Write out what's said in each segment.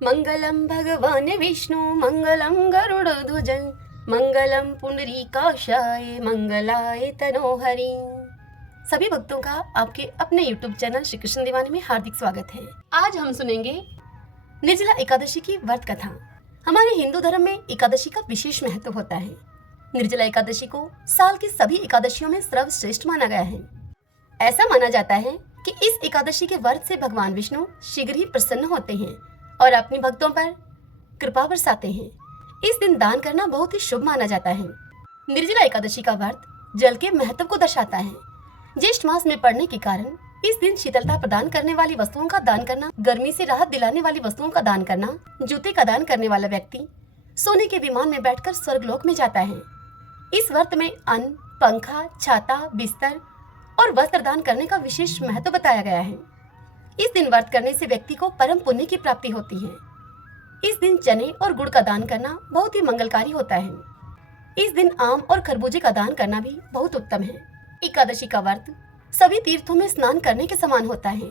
मंगलम भगवान विष्णु मंगलम गरुड़ध्वज मंगलम पुंडरीकाक्षाय मंगलाय तनोहरि। सभी भक्तों का आपके अपने YouTube चैनल श्री कृष्ण दीवाने में हार्दिक स्वागत है। आज हम सुनेंगे निर्जला एकादशी की व्रत कथा। हमारे हिंदू धर्म में एकादशी का विशेष महत्व होता है। निर्जला एकादशी को साल की सभी एकादशियों में सर्वश्रेष्ठ माना गया है। ऐसा माना जाता है कि इस एकादशी के व्रत से भगवान विष्णु शीघ्र ही प्रसन्न होते हैं और अपने भक्तों पर कृपा बरसाते हैं। इस दिन दान करना बहुत ही शुभ माना जाता है। निर्जला एकादशी का व्रत जल के महत्व को दर्शाता है। ज्येष्ठ मास में पड़ने के कारण इस दिन शीतलता प्रदान करने वाली वस्तुओं का दान करना, गर्मी से राहत दिलाने वाली वस्तुओं का दान करना, जूते का दान करने वाला व्यक्ति सोने के विमान में बैठकर स्वर्गलोक में जाता है। इस व्रत में अन्न, पंखा, छाता, बिस्तर और वस्त्र दान करने का विशेष महत्व बताया गया है। इस दिन व्रत करने से व्यक्ति को परम पुण्य की प्राप्ति होती है। इस दिन चने और गुड़ का दान करना बहुत ही मंगलकारी होता है। इस दिन आम और खरबूजे का दान करना भी बहुत उत्तम है। एकादशी का व्रत सभी तीर्थों में स्नान करने के समान होता है।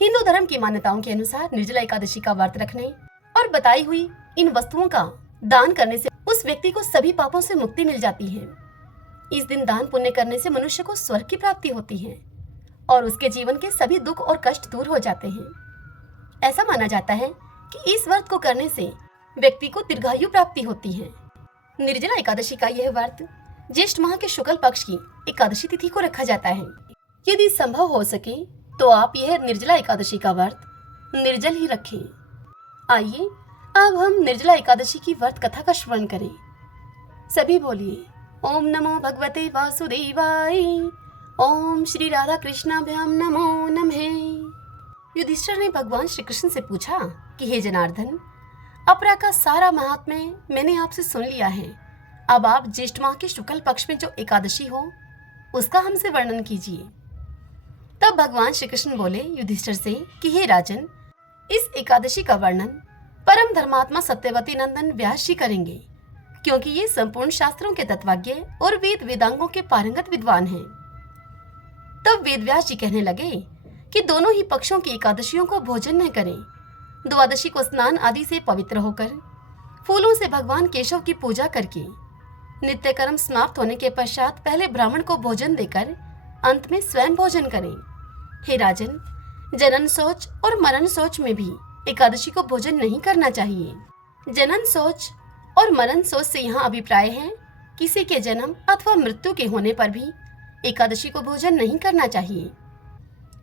हिंदू धर्म की मान्यताओं के अनुसार निर्जला एकादशी का व्रत रखने और बताई हुई इन वस्तुओं का दान करने से उस व्यक्ति को सभी पापों से मुक्ति मिल जाती है। इस दिन दान पुण्य करने से मनुष्य को स्वर्ग की प्राप्ति होती है और उसके जीवन के सभी दुख और कष्ट दूर हो जाते हैं। ऐसा माना जाता है कि इस व्रत को करने से व्यक्ति को दीर्घायु प्राप्ति होती है। निर्जला एकादशी का यह व्रत ज्येष्ठ माह के शुक्ल पक्ष की एकादशी तिथि को रखा जाता है। यदि संभव हो सके तो आप यह निर्जला एकादशी का व्रत निर्जल ही रखें। आइए अब हम निर्जला एकादशी की व्रत कथा का श्रवण करें। सभी बोलिए ओम नमो भगवते वासुदेवाय, ओम श्री राधा कृष्णाभ्याम नमो नमः। युधिष्ठिर ने भगवान श्री कृष्ण से पूछा कि हे जनार्दन, अपरा का सारा महात्म्य मैंने आपसे सुन लिया है। अब आप ज्येष्ठ माह के शुक्ल पक्ष में जो एकादशी हो उसका हमसे वर्णन कीजिए। तब भगवान श्री कृष्ण बोले युधिष्ठिर से कि हे राजन, इस एकादशी का वर्णन परम धर्मात्मा सत्यवती नंदन व्यास जी करेंगे, क्योंकि ये संपूर्ण शास्त्रों के तत्वज्ञ और वेद वेदांगों के पारंगत विद्वान हैं। तब वेदव्यास जी कहने लगे कि दोनों ही पक्षों की एकादशियों को भोजन न करें। द्वादशी को स्नान आदि से पवित्र होकर फूलों से भगवान केशव की पूजा करके नित्य कर्म समाप्त होने के पश्चात पहले ब्राह्मण को भोजन देकर अंत में स्वयं भोजन करें। हे राजन, जनन शौच और मरण शौच में भी एकादशी को भोजन नहीं करना चाहिए। जनन शौच और मरण शौच से यहाँ अभिप्राय है किसी के जन्म अथवा मृत्यु के होने पर भी एकादशी को भोजन नहीं करना चाहिए।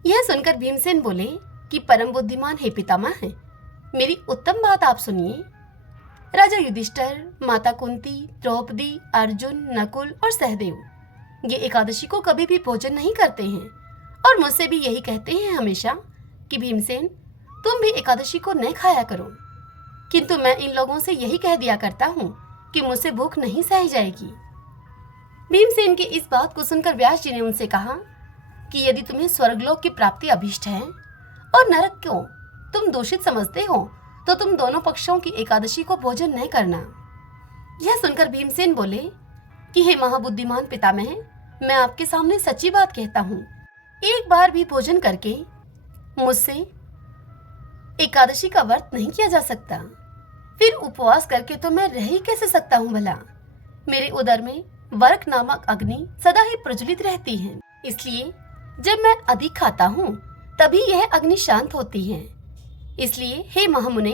यह सुनकर भीमसेन बोले कि परम बुद्धिमान हे पितामह, मेरी उत्तम बात आप सुनिए। राजा युधिष्ठिर, माता कुंती, द्रौपदी, अर्जुन, नकुल और सहदेव ये एकादशी को कभी भी भोजन नहीं करते हैं और मुझसे भी यही कहते हैं हमेशा कि भीमसेन, तुम भी एकादशी को न खाया करो। किंतु मैं इन लोगों से यही कह दिया करता हूँ कि मुझसे भूख नहीं सही जाएगी। भीमसेन की इस बात को सुनकर व्यास जी ने उनसे कहा कि यदि तुम्हें स्वर्गलोक की प्राप्ति अभीष्ट है और नरक को तुम दूषित समझते हो तो तुम दोनों पक्षों की एकादशी को भोजन नहीं करना। यह सुनकर भीमसेन बोले कि हे महाबुद्धिमान पितामह, मैं आपके सामने सच्ची बात कहता हूँ, एक बार भी भोजन करके मुझसे एकादशी का व्रत नहीं किया जा सकता। फिर उपवास करके तो मैं रह ही कैसे सकता हूँ भला। मेरे उदर में वर्क नामक अग्नि सदा ही प्रज्वलित रहती है, इसलिए जब मैं अधिक खाता हूँ तभी यह अग्नि शांत होती है। इसलिए हे महामुने,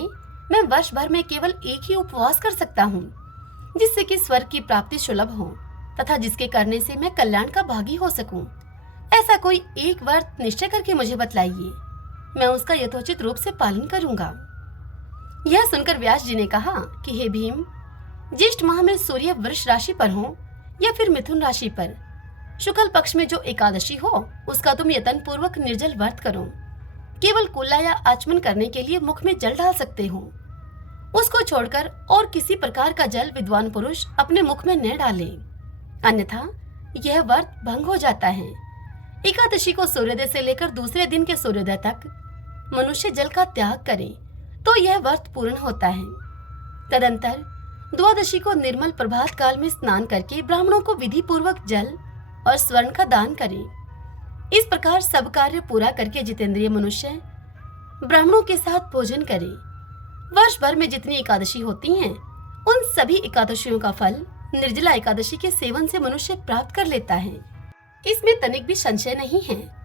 मैं वर्ष भर में केवल एक ही उपवास कर सकता हूँ, जिससे कि स्वर्ग की प्राप्ति सुलभ हो तथा जिसके करने से मैं कल्याण का भागी हो सकूं। ऐसा कोई एक व्रत निश्चय करके मुझे बतलाइए, मैं उसका यथोचित रूप से पालन करूंगा। यह सुनकर व्यास जी ने कहा कि हे भीम, ज्येष्ठ माह में सूर्य वृष राशि पर हो या फिर मिथुन राशि पर शुक्ल पक्ष में जो एकादशी हो उसका तुम यत्न पूर्वक निर्जल व्रत करो। केवल कुल्ला या आचमन करने के लिए मुख में जल डाल सकते हो। उसको छोड़कर और किसी प्रकार का जल विद्वान पुरुष अपने मुख में न डाले, अन्यथा यह व्रत भंग हो जाता है। एकादशी को सूर्योदय से लेकर दूसरे दिन के सूर्योदय तक मनुष्य जल का त्याग करे तो यह व्रत पूर्ण होता है। तदंतर द्वादशी को निर्मल प्रभात काल में स्नान करके ब्राह्मणों को विधि पूर्वक जल और स्वर्ण का दान करें। इस प्रकार सब कार्य पूरा करके जितेंद्रिय मनुष्य ब्राह्मणों के साथ भोजन करे वर्ष भर में जितनी एकादशी होती हैं, उन सभी एकादशियों का फल निर्जला एकादशी के सेवन से मनुष्य प्राप्त कर लेता है। इसमें तनिक भी संशय नहीं है।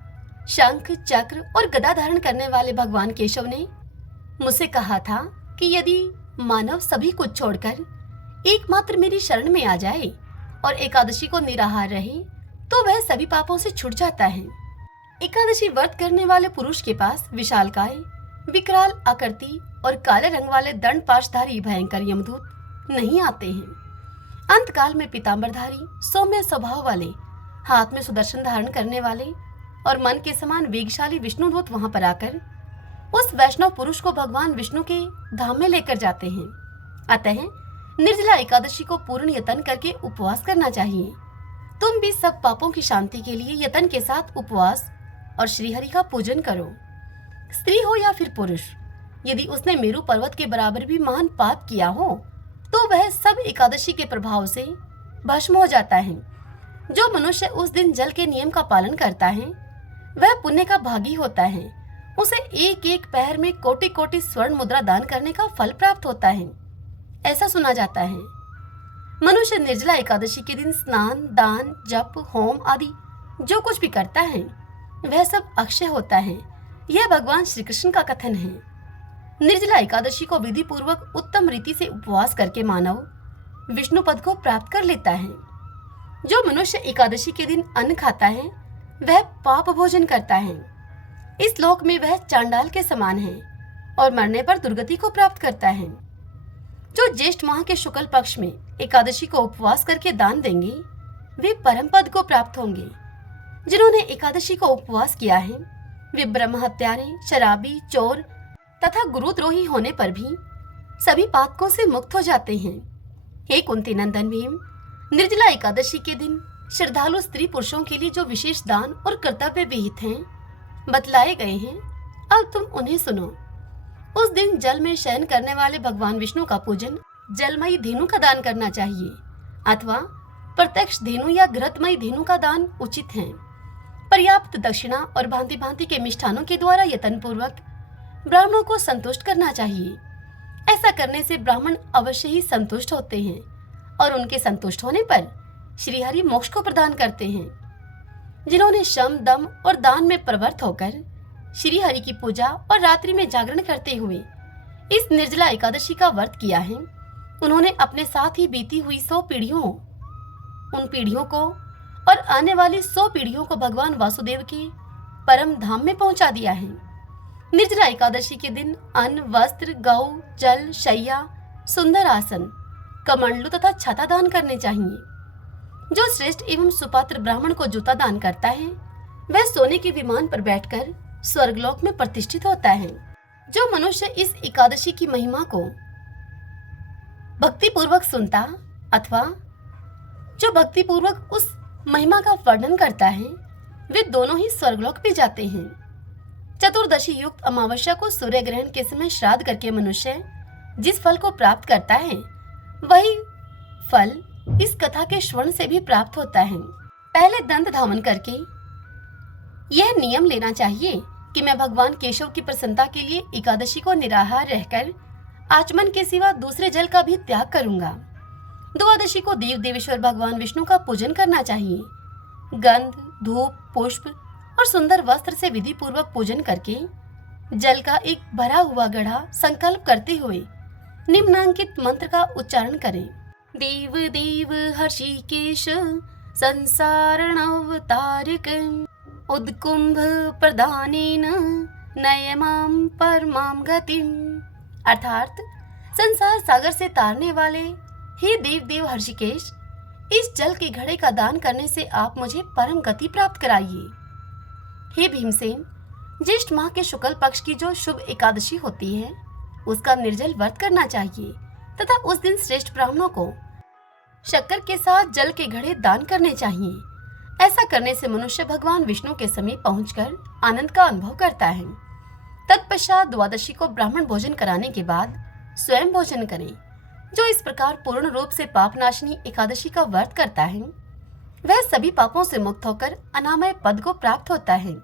शंख, चक्र और गदा धारण करने वाले भगवान केशव ने मुझसे कहा था कि यदि मानव सभी कुछ छोड़कर एकमात्र मेरी शरण में आ जाए और एकादशी को निराहार रहे तो वह सभी पापों से छूट जाता है। एकादशी व्रत करने वाले पुरुष के पास विशालकाय, विकराल आकृति और काले रंग वाले दंड पाशधारी भयंकर यमदूत नहीं आते हैं। अंतकाल में पीतांबरधारी, सौम्य स्वभाव वाले, हाथ में सुदर्शन धारण करने वाले और मन के समान वेगशाली विष्णुदूत वहां पर आकर उस वैष्णव पुरुष को भगवान विष्णु के धाम में लेकर जाते हैं। अतः निर्जला एकादशी को पूर्ण यत्न करके उपवास करना चाहिए। तुम भी सब पापों की शांति के लिए यत्न के साथ उपवास और श्रीहरि का पूजन करो। स्त्री हो या फिर पुरुष, यदि उसने मेरु पर्वत के बराबर भी महान पाप किया हो तो वह सब एकादशी के प्रभाव से भस्म हो जाता है। जो मनुष्य उस दिन जल के नियम का पालन करता है वह पुण्य का भागी होता है। उसे एक एक पैर में कोटि कोटि स्वर्ण मुद्रा दान करने का फल प्राप्त होता है। ऐसा सुना जाता है। मनुष्य निर्जला एकादशी के दिन स्नान, दान, जप, होम आदि जो कुछ भी करता है वह सब अक्षय होता है। यह भगवान श्री कृष्ण का कथन है। निर्जला एकादशी को विधि पूर्वक उत्तम रीति से उपवास करके मानव विष्णु पद को प्राप्त कर लेता है। जो मनुष्य एकादशी के दिन अन्न खाता है वह पाप भोजन करता है। इस लोक में वह चांडाल के समान है और मरने पर दुर्गति को प्राप्त करता है। जो ज्येष्ठ माह के शुक्ल पक्ष में एकादशी को उपवास करके दान देंगे वे परम पद को प्राप्त होंगे। जिन्होंने एकादशी को उपवास किया है वे ब्रह्म हत्यारे, शराबी, चोर तथा गुरुद्रोही होने पर भी सभी पातकों से मुक्त हो जाते हैं। हे कुंती नंदन भीम, निर्जला एकादशी के दिन श्रद्धालु स्त्री पुरुषों के लिए जो विशेष दान और कर्तव्य विहित हैं बतलाए गए हैं, अब तुम उन्हें सुनो। उस दिन जल में शयन करने वाले भगवान विष्णु का पूजन जलमयी धेनु का दान करना चाहिए अथवा प्रत्यक्ष धेनु या घृतमयी धेनु का दान उचित है। पर्याप्त दक्षिणा और भांति भांति के मिष्ठानों के द्वारा यत्न पूर्वक ब्राह्मणों को संतुष्ट करना चाहिए। ऐसा करने से ब्राह्मण अवश्य ही संतुष्ट होते हैं और उनके संतुष्ट होने पर श्रीहरि मोक्ष को प्रदान करते हैं। जिन्होंने शम, दम और दान में प्रवृत्त होकर श्रीहरि की पूजा और रात्रि में जागरण करते हुए इस निर्जला एकादशी का व्रत किया है, उन्होंने अपने साथ ही बीती हुई 100 पीढ़ियों, उन पीढ़ियों को और आने वाली 100 पीढ़ियों को भगवान वासुदेव के परम धाम में पहुंचा दिया है। निर्जला एकादशी के दिन अन्न, वस्त्र, गौ, जल, शैया, सुंदर आसन, कमंडलू तथा छता दान करने चाहिए। जो श्रेष्ठ एवं सुपात्र ब्राह्मण को जूता दान करता है वह सोने के विमान पर बैठकर स्वर्गलोक में प्रतिष्ठित होता है। जो मनुष्य इस एकादशी की महिमा को भक्ति पूर्वक सुनता अथवा जो भक्ति पूर्वक उस महिमा का वर्णन करता है वे दोनों ही स्वर्गलोक पे जाते हैं। चतुर्दशी युक्त अमावस्या को सूर्य ग्रहण के समय श्राद्ध करके मनुष्य जिस फल को प्राप्त करता है वही फल इस कथा के श्रवण से भी प्राप्त होता है। पहले दंत धावन करके यह नियम लेना चाहिए कि मैं भगवान केशव की प्रसन्नता के लिए एकादशी को निराहार रहकर आचमन के सिवा दूसरे जल का भी त्याग करूंगा। द्वादशी को देव देवेश्वर भगवान विष्णु का पूजन करना चाहिए। गंध, धूप, पुष्प और सुंदर वस्त्र से विधि पूर्वक पूजन करके जल का एक भरा हुआ घड़ा संकल्प करते हुए निम्नांकित मंत्र का उच्चारण करें। देव देव हर्षिकेश संसारणवतारिक उद्कुंभ प्रदानेन नयमाम परमाम गतिम। अर्थात संसार सागर से तारने वाले हे देव देव हर्षिकेश, इस जल के घड़े का दान करने से आप मुझे परम गति प्राप्त कराइए। हे भीमसेन, ज्येष्ठ माह के शुक्ल पक्ष की जो शुभ एकादशी होती है उसका निर्जल व्रत करना चाहिए तथा उस दिन श्रेष्ठ ब्राह्मणों को शक्कर के साथ जल के घड़े दान करने चाहिए। ऐसा करने से मनुष्य भगवान विष्णु के समीप पहुंचकर आनंद का अनुभव करता है। तत्पश्चात द्वादशी को ब्राह्मण भोजन कराने के बाद स्वयं भोजन करें। जो इस प्रकार पूर्ण रूप से पाप नाशनी एकादशी का व्रत करता है वह सभी पापों से मुक्त होकर अनामय पद को प्राप्त होता है।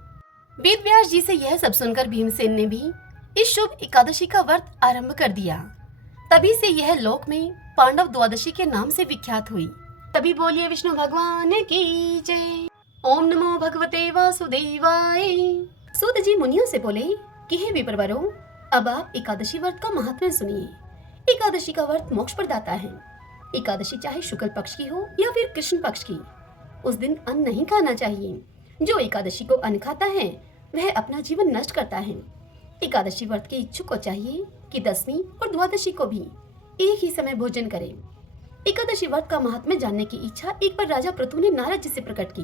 वेद व्यास जी से यह सब सुनकर भीमसेन ने भी इस शुभ एकादशी का व्रत आरंभ कर दिया। तभी से यह लोक में पांडव द्वादशी के नाम से विख्यात हुई। तभी बोलिए विष्णु भगवान की जय। ओम नमो भगवते वासुदेवाय। सूत जी मुनियों से बोले कि हे विप्रवरों, अब आप एकादशी व्रत का महात्म्य सुनिए। एकादशी का व्रत मोक्ष प्रदाता है। एकादशी चाहे शुक्ल पक्ष की हो या फिर कृष्ण पक्ष की, उस दिन अन्न नहीं खाना चाहिए। जो एकादशी को अन्न खाता है वह अपना जीवन नष्ट करता है। एकादशी व्रत के इच्छुक को चाहिए कि दसवीं और द्वादशी को भी एक ही समय भोजन करें। एकादशी व्रत का महात्म्य जानने की इच्छा एक बार राजा पृथु ने नारद जी से प्रकट की।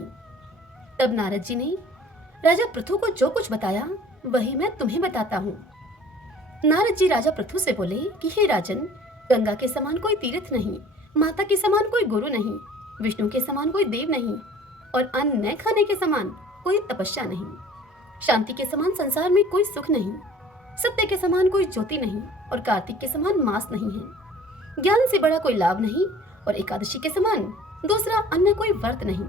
तब नारद जी ने राजा पृथु को जो कुछ बताया वही मैं तुम्हें बताता हूँ। नारद जी राजा पृथु से बोले कि हे राजन, गंगा के समान कोई तीर्थ नहीं, माता के समान कोई गुरु नहीं, विष्णु के समान कोई देव नहीं, और अन्न न खाने के समान कोई तपस्या नहीं, शांति के समान संसार में कोई सुख नहीं, सत्य के समान कोई ज्योति नहीं, और कार्तिक के समान मास नहीं है। ज्ञान से बड़ा कोई लाभ नहीं, और एकादशी के समान दूसरा अन्य कोई व्रत नहीं।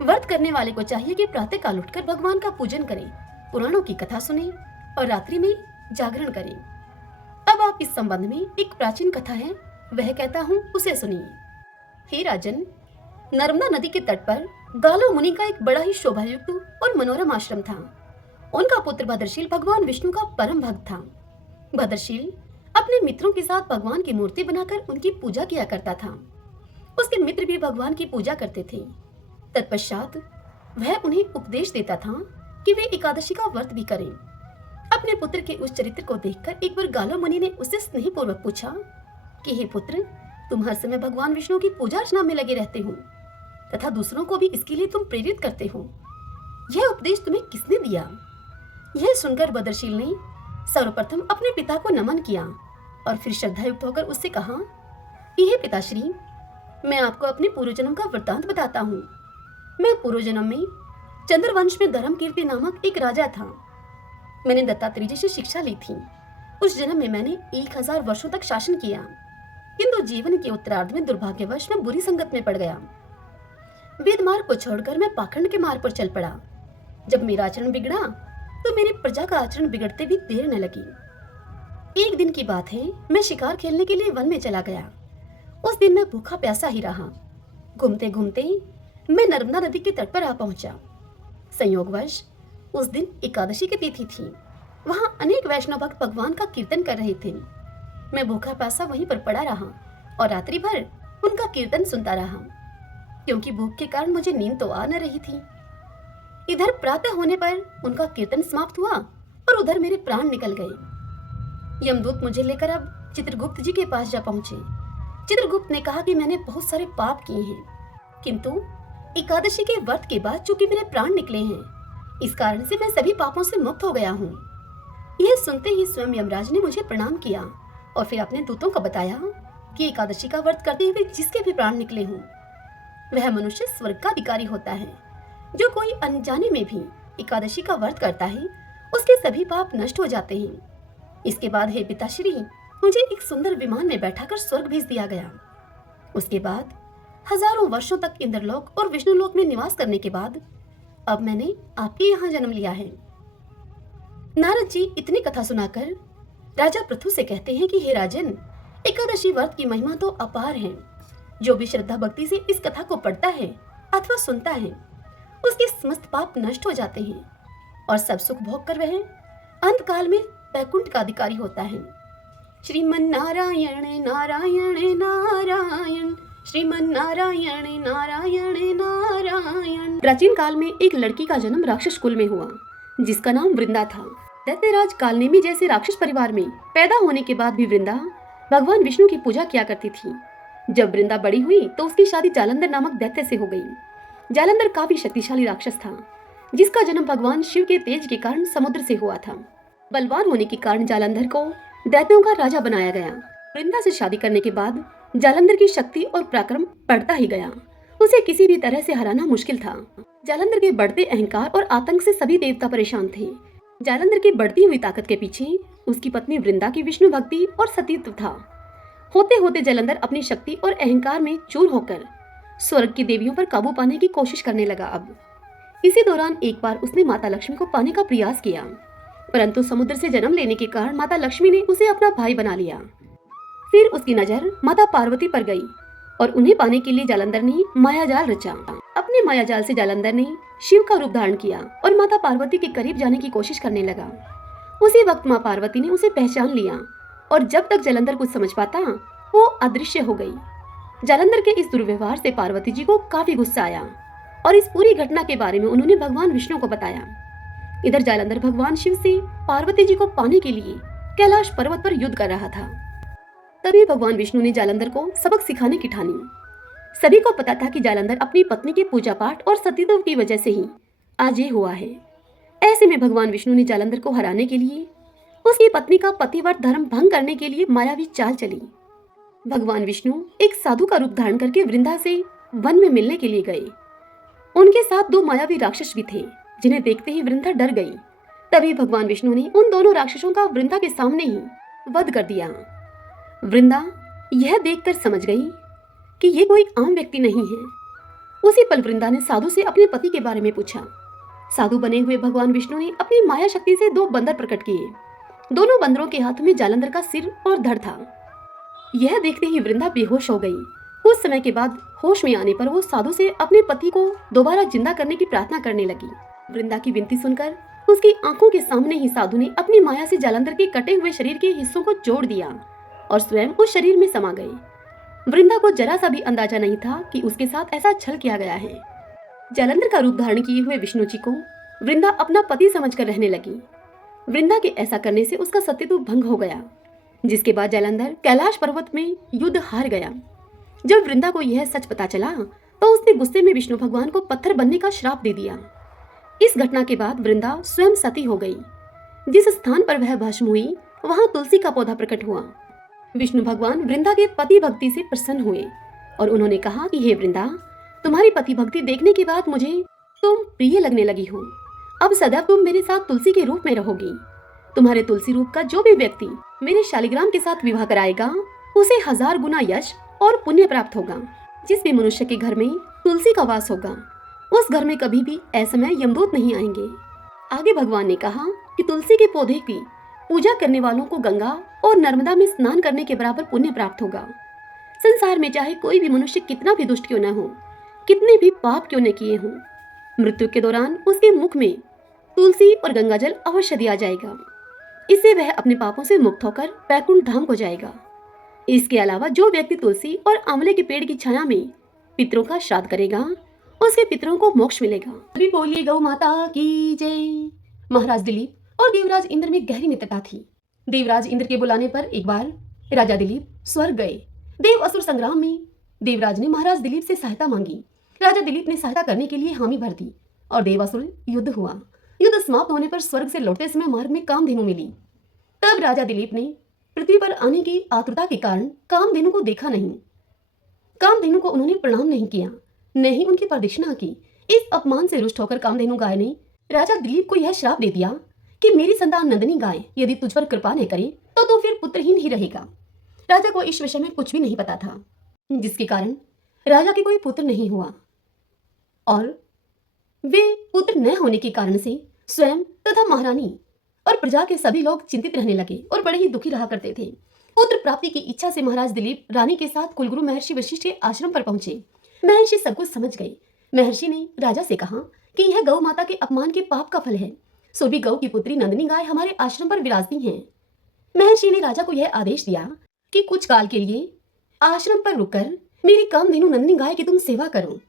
व्रत करने वाले को चाहिए कि प्रातः काल उठकर भगवान का पूजन करें, पुराणों की कथा सुने और रात्रि में जागरण करें। अब आप इस संबंध में एक प्राचीन कथा है, वह कहता हूँ, उसे सुनिए। हे राजन, नर्मदा नदी के तट पर गालो मुनि का एक बड़ा ही शोभायुक्त और मनोरम आश्रम था। उनका पुत्र भद्रशील भगवान विष्णु का परम भक्त था। भद्रशील अपने मित्रों के साथ भगवान की मूर्ति बनाकर उनकी पूजा किया करता था। उसके मित्र भी भगवान की पूजा करते थे। तत्पश्चात वह उन्हें उपदेश देता था कि वे एकादशी का व्रत भी करें। अपने पुत्र के उस चरित्र को देखकर एक बार गालो मुनि ने उससे स्नेहपूर्वक पूछा कि हे पुत्र, तुम हर समय भगवान विष्णु की पूजा अर्चना में लगे रहते हो तथा दूसरों को भी इसके लिए तुम प्रेरित करते हो। यह उपदेश तुम्हें किसने दिया? यह सुनकर भद्रशील ने सर्वप्रथम अपने पिता को नमन किया और फिर श्रद्धायुक्त होकर उससे कहा कि हे पिताश्री, मैं आपको अपने पूर्वजन्म का वृत्तांत बताता हूँ। मैं पूर्वजन्म में चंद्रवंश में धर्मकीर्ति नामक एक राजा था। मैंने दत्तात्रेय जी से शिक्षा ली थी। उस जन्म में मैंने 1000 वर्षों तक शासन किया, किंतु जीवन के उत्तरार्ध में दुर्भाग्यवश मैं बुरी संगत में पड़ गया। वेद मार्ग को छोड़कर मैं पाखंड के मार्ग पर चल पड़ा। जब मेरा आचरण बिगड़ा तो मेरी प्रजा का आचरण बिगड़ते भी देर न लगी। एक दिन की बात है, मैं शिकार खेलने के लिए वन में चला गया। उस दिन मैं भूखा प्यासा ही रहा। घूमते घूमते मैं नर्मदा नदी के तट पर आ पहुंचा। संयोगवश उस दिन एकादशी की तिथि थी। वहां अनेक वैष्णव भक्त भगवान का कीर्तन कर रहे थे। मैं भूखा प्यासा वहीं पर पड़ा रहा और रात्रि भर उनका कीर्तन सुनता रहा, क्योंकि भूख के कारण मुझे नींद तो आ न रही थी। इधर प्रातः होने पर उनका कीर्तन समाप्त हुआ और उधर मेरे प्राण निकल गए। यमदूत मुझे लेकर अब चित्रगुप्त जी के पास जा पहुंचे। चित्रगुप्त ने कहा कि मैंने बहुत सारे पाप किए हैं, किंतु एकादशी के व्रत के बाद चूंकि मेरे प्राण निकले हैं, इस कारण से मैं सभी पापों से मुक्त हो गया हूँ। यह सुनते ही स्वयं यमराज ने मुझे प्रणाम किया और फिर अपने दूतों को बताया कि एकादशी का व्रत करते हुए जिसके भी प्राण निकले हों, वह मनुष्य स्वर्ग का अधिकारी होता है। जो कोई अनजाने में भी एकादशी का व्रत करता है, उसके सभी पाप नष्ट हो जाते हैं। इसके बाद हे पिताश्री, मुझे एक सुंदर विमान में बैठाकर स्वर्ग भेज दिया गया। उसके बाद हजारों वर्षों तक इंद्रलोक और विष्णुलोक में निवास करने के बाद अब मैंने आपके यहाँ जन्म लिया है। नारद जी इतनी कथा सुनाकर राजा पृथु से कहते हैं कि हे राजन, एकादशी व्रत की महिमा तो अपार है। जो भी श्रद्धा भक्ति से इस कथा को पढ़ता है अथवा सुनता है, उसके समस्त पाप नष्ट हो जाते हैं और सब सुख भोग कर वह अंत काल में वैकुंठ का अधिकारी होता है। श्रीमन नारायण नारायण नारायण, श्रीमन नारायण नारायण नारायण। प्राचीन काल में एक लड़की का जन्म राक्षस कुल में हुआ, जिसका नाम वृंदा था। दैत्यराज कालनेमी जैसे राक्षस परिवार में पैदा होने के बाद भी वृंदा भगवान विष्णु की पूजा किया करती थी। जब वृंदा बड़ी हुई तो उसकी शादी जालंधर नामक दैत्य से हो गई। जालंधर काफी शक्तिशाली राक्षस था, जिसका जन्म भगवान शिव के तेज के कारण समुद्र से हुआ था। बलवान होने के कारण जालंधर को दैत्यों का राजा बनाया गया। वृंदा से शादी करने के बाद जालंधर की शक्ति और पराक्रम बढ़ता ही गया। उसे किसी भी तरह से हराना मुश्किल था। जालंधर के बढ़ते अहंकार और आतंक से सभी देवता परेशान थे। जालंधर की बढ़ती हुई ताकत के पीछे उसकी पत्नी वृंदा की विष्णु भक्ति और सतीत्व था। होते होते जालंधर अपनी शक्ति और अहंकार में चूर होकर स्वर्ग की देवियों पर काबू पाने की कोशिश करने लगा। अब इसी दौरान एक बार उसने माता लक्ष्मी को पाने का प्रयास किया, परंतु समुद्र से जन्म लेने के कारण माता लक्ष्मी ने उसे अपना भाई बना लिया। फिर उसकी नजर माता पार्वती पर गई और उन्हें पाने के लिए जालंधर ने मायाजाल रचा। अपने मायाजाल से जालंधर ने शिव का रूप धारण किया और माता पार्वती के करीब जाने की कोशिश करने लगा। उसी वक्त माँ पार्वती ने उसे पहचान लिया और जब तक जालंधर कुछ समझ पाता वो अदृश्य हो गई। जालंधर के इस दुर्व्यवहार से पार्वती जी को काफी गुस्सा आया और इस पूरी घटना के बारे में उन्होंने भगवान विष्णु को बताया। इधर जालंधर भगवान शिव से पार्वती जी को पाने के लिए कैलाश पर्वत पर युद्ध कर रहा था। तभी भगवान विष्णु ने जालंधर को सबक सिखाने की ठानी। सभी को पता था कि जालंधर अपनी पत्नी के पूजा पाठ और सतीत्व की वजह से ही आज ये हुआ है। ऐसे में भगवान विष्णु ने जालंधर को हराने के लिए उसकी पत्नी का पतिव्रत धर्म भंग करने के लिए मायावी चाल चली। भगवान विष्णु एक साधु का रूप धारण करके वृंदा से वन में मिलने के लिए गए। उनके साथ 2 मायावी राक्षस भी थे जिन्हें देखते ही वृंदा डर गई। तभी भगवान विष्णु ने उन दोनों राक्षसों का वृंदा के सामने ही वध कर दिया। वृंदा यह देखकर समझ गई कि ये कोई आम व्यक्ति नहीं है। उसी पल वृंदा ने साधु से अपने पति के बारे में पूछा। साधु बने हुए भगवान विष्णु ने अपनी माया शक्ति से 2 बंदर प्रकट किए। दोनों बंदरों के हाथ में जालंधर का सिर और धड़ था। यह देखते ही वृंदा बेहोश हो गई। कुछ समय के बाद होश में आने पर वो साधु से अपने पति को दोबारा जिंदा करने की प्रार्थना करने लगी। वृंदा की विनती सुनकर उसकी आंखों के सामने ही साधु ने अपनी माया से जालंधर के कटे हुए शरीर के हिस्सों को जोड़ दिया और स्वयं उस शरीर में समा गए। वृंदा को जरा सा भी अंदाजा नहीं था कि उसके साथ ऐसा छल किया गया है। जालंधर का रूप धारण किए हुए विष्णु जी को वृंदा अपना पति समझकर रहने लगी। वृंदा के ऐसा करने से उसका सतीत्व भंग हो गया, जिसके बाद जालंधर कैलाश पर्वत में युद्ध हार गया। जब वृंदा को यह सच पता चला तो उसने गुस्से में विष्णु भगवान को पत्थर बनने का श्राप दे दिया। इस घटना के बाद वृंदा स्वयं सती हो गई। जिस स्थान पर वह भस्म हुई वहां तुलसी का पौधा प्रकट हुआ। विष्णु भगवान वृंदा के पति भक्ति से प्रसन्न हुए और उन्होंने कहा कि हे वृंदा, तुम्हारी पति भक्ति देखने के बाद मुझे तुम प्रिय लगने लगी हो। अब सदैव तुम मेरे साथ तुलसी के रूप में रहोगी। तुम्हारे तुलसी रूप का जो भी व्यक्ति मेरे शालिग्राम के साथ विवाह कराएगा उसे 1000 गुना यश और पुण्य प्राप्त होगा। जिस भी मनुष्य के घर में तुलसी का वास होगा उस घर में कभी भी असमय यमदूत नहीं आएंगे। आगे भगवान ने कहा कि तुलसी के पौधे की पूजा करने वालों को गंगा और नर्मदा में स्नान करने के बराबर पुण्य प्राप्त होगा। संसार में चाहे कोई भी मनुष्य कितना भी दुष्ट क्यों न हो, कितने भी पाप क्यों न किए हों, मृत्यु के दौरान उसके मुख में तुलसी और गंगा जल अवश्य दिया जाएगा। इससे वह अपने पापों से मुक्त होकर वैकुंठ धाम को जाएगा। इसके अलावा जो व्यक्ति तुलसी और आंवले के पेड़ की छाया में पितरों का श्राद्ध करेगा उसके पितरों को मोक्ष मिलेगा। अभी बोलिए गौ माता की जय। महाराज दिलीप और देवराज इंद्र में गहरी मित्रता थी। देवराज इंद्र के बुलाने पर एक बार राजा दिलीप स्वर्ग गए। देव असुर संग्राम में देवराज ने महाराज दिलीप से सहायता मांगी। राजा दिलीप ने सहायता करने के लिए हामी भर दी और देवासुर युद्ध हुआ। युद्ध समाप्त होने पर स्वर्ग से लौटते समय मार्ग में कामधेनु मिली। तब राजा दिलीप ने पृथ्वी पर आने की आतुरता के कारण कामधेनु को देखा नहीं। कामधेनु को उन्होंने प्रणाम नहीं किया, न ही उनकी प्रदक्षिणा की। इस अपमान से रुष्ट होकर कामधेनु गाय ने राजा दिलीप को यह श्राप दे दिया कि मेरी संतान नंदिनी गाय यदि तुझ पर कृपा न करे तो फिर पुत्रहीन ही रहेगा। राजा को इस विषय में कुछ भी नहीं पता था, जिसके कारण राजा के कोई पुत्र नहीं हुआ और वे पुत्र न होने के कारण से स्वयं तथा महारानी और प्रजा के सभी लोग चिंतित रहने लगे और बड़े ही दुखी रहा करते थे। पुत्र प्राप्ति की इच्छा से महाराज दिलीप रानी के साथ कुलगुरु महर्षि वशिष्ठ के आश्रम पर पहुंचे। महर्षि सब कुछ समझ गए। महर्षि ने राजा से कहा कि यह गौ माता के अपमान के पाप का फल है, सो भी गौ की पुत्री नंदिनी गाय हमारे आश्रम पर विराजती हैं। महर्षि ने राजा को यह आदेश दिया कि कुछ काल के लिए आश्रम पर रुककर मेरी कामधेनु नंदिनी गाय की तुम सेवा करो।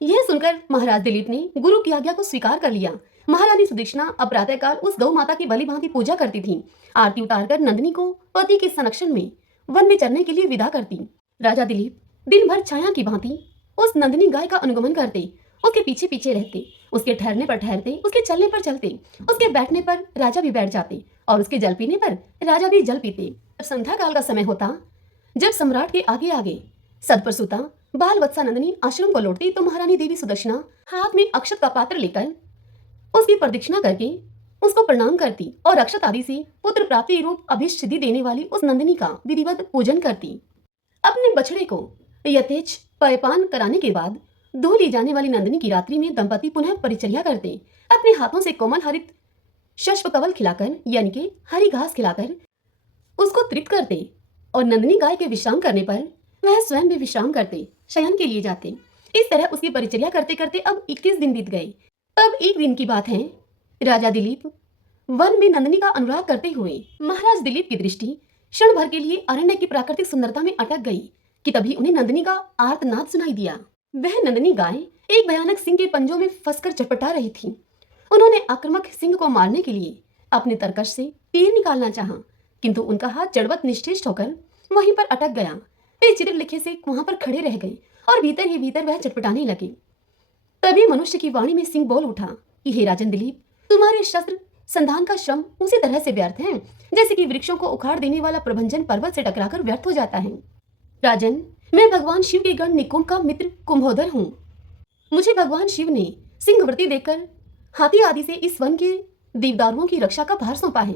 यह सुनकर महाराज दिलीप ने गुरु की आज्ञा को स्वीकार कर लिया। महारानी सुदक्षिणा अब प्रातःकाल उस गौ माता की भली भांति पूजा करती थी। आरती उतारकर नंदिनी को पति के संरक्षण में वन में चरने के लिए विदा करती। राजा दिलीप दिन भर छाया की भांति उस नंदिनी गाय का अनुगमन करते, उसके पीछे पीछे रहते, उसके ठहरने पर ठहरते, उसके चलने पर चलते, उसके बैठने पर राजा भी बैठ जाते और उसके जल पीने पर राजा भी जल पीते। जब संध्या काल का समय होता, जब सम्राट के आगे आगे सद पर सुता बाल वत्सा नंदिनी आश्रम को लौटती तो महारानी देवी सुदक्षिणा हाथ में अक्षत का पात्र लेकर उसकी प्रदक्षिणा करके उसको प्रणाम करती और अक्षत आदि से पुत्र प्राप्ति रूप अभीष्ट सिद्धि देने वाली उस नंदिनी का विधिवत पूजन करती। अपने बछड़े को यथेच पयपान कराने के बाद दूह ली जाने वाली नंदिनी की रात्रि में दंपति पुनः परिचर्या करते। अपने हाथों से कोमल हरित शष्प कवल खिलाकर यानी कि हरी घास खिलाकर उसको तृप्त करते और नंदिनी गाय के विश्राम करने पर वह स्वयं भी विश्राम करते, शयन के लिए जाते। इस तरह उसकी परिचर्या करते करते अब 21 दिन बीत गए। तब एक दिन की बात है, राजा दिलीप वन में नंदिनी का अनुराग करते हुए महाराज दिलीप की दृष्टि क्षण भर के लिए अरण्य की प्राकृतिक सुंदरता में अटक गई कि तभी उन्हें नंदिनी का आर्तनाद सुनाई दिया। वह नंदिनी गाय एक भयानक सिंह के पंजों में फंसकर छटपटा रही थी। उन्होंने आक्रामक सिंह को मारने के लिए अपने तरकश से तीर निकालना चाहा, किंतु उनका हाथ जड़वत निश्चेष्ट होकर वहीं पर अटक गया। वे चित्रलेखे से वहां पर खड़े रह गए और भीतर ही भीतर वह छटपटाने लगे। तभी मनुष्य की वाणी में सिंह बोल उठा कि हे राजन दिलीप, तुम्हारे शस्त्र संधान का श्रम उसी तरह से व्यर्थ है जैसे कि वृक्षों को उखाड़ देने वाला प्रभंजन पर्वत से टकराकर व्यर्थ हो जाता है। राजन, मैं भगवान शिव के गण निकुंभ का मित्र कुंभोदर हूँ। मुझे भगवान शिव ने सिंहवृत्ति देकर हाथी आदि से इस वन के देवदारुओं की रक्षा का भार सौंपा है।